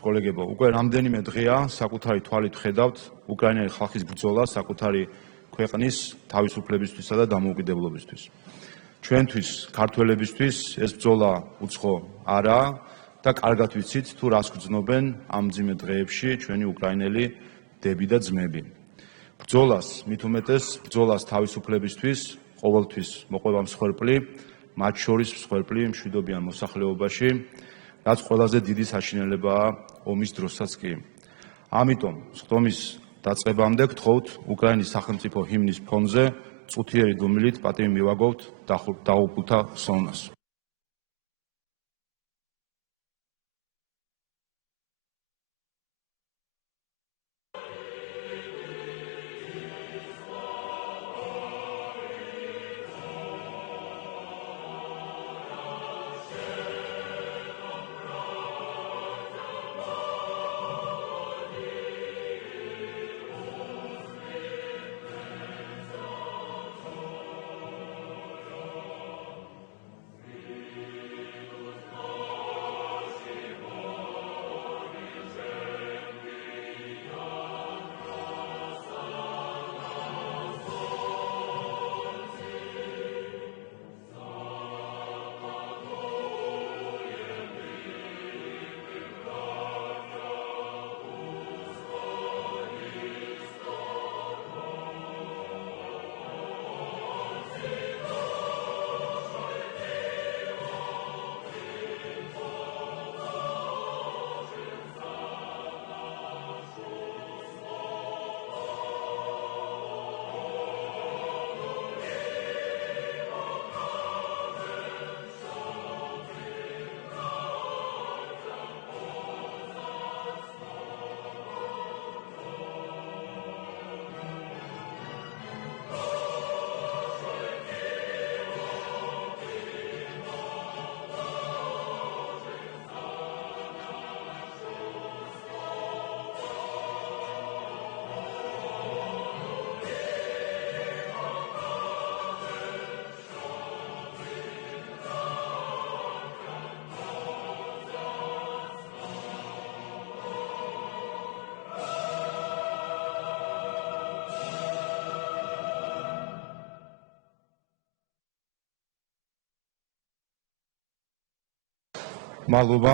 კოლეგებო, უკვე რამდენიმე დღეა საკუთარი თვალით ხედავთ უკრაინელი ხალხის ბრძოლას საკუთარი ქვეყნის თავისუფლებისთვისა და დამოუკიდებლობისთვის. ჩვენთვის, ქართველებისთვის ეს ბრძოლა უცხო არაა და კარგად ვიცით თუ რას გრძნობენ ამ მძიმე დღეებში ჩვენი უკრაინელი დები და ძმები. ბრძოლას, მით უმეტეს ბრძოლას თავისუფლებისთვის ყოველთვის მოყვება მსხვერპლი, მათ შორის მსხვერპლი მშვიდობიან მოსახლეობაში, რაც ყველაზე დიდი საშინელებაა ომის დროსაც კი. ამიტომ ხტომის დაწყებამდე გთხოვთ უკრაინის სახელმწიფო ჰიმნის ფონზე წუთიერი დუმილით პატივი მივაგოთ დაღუპულთა ხსოვნას. მადლობა.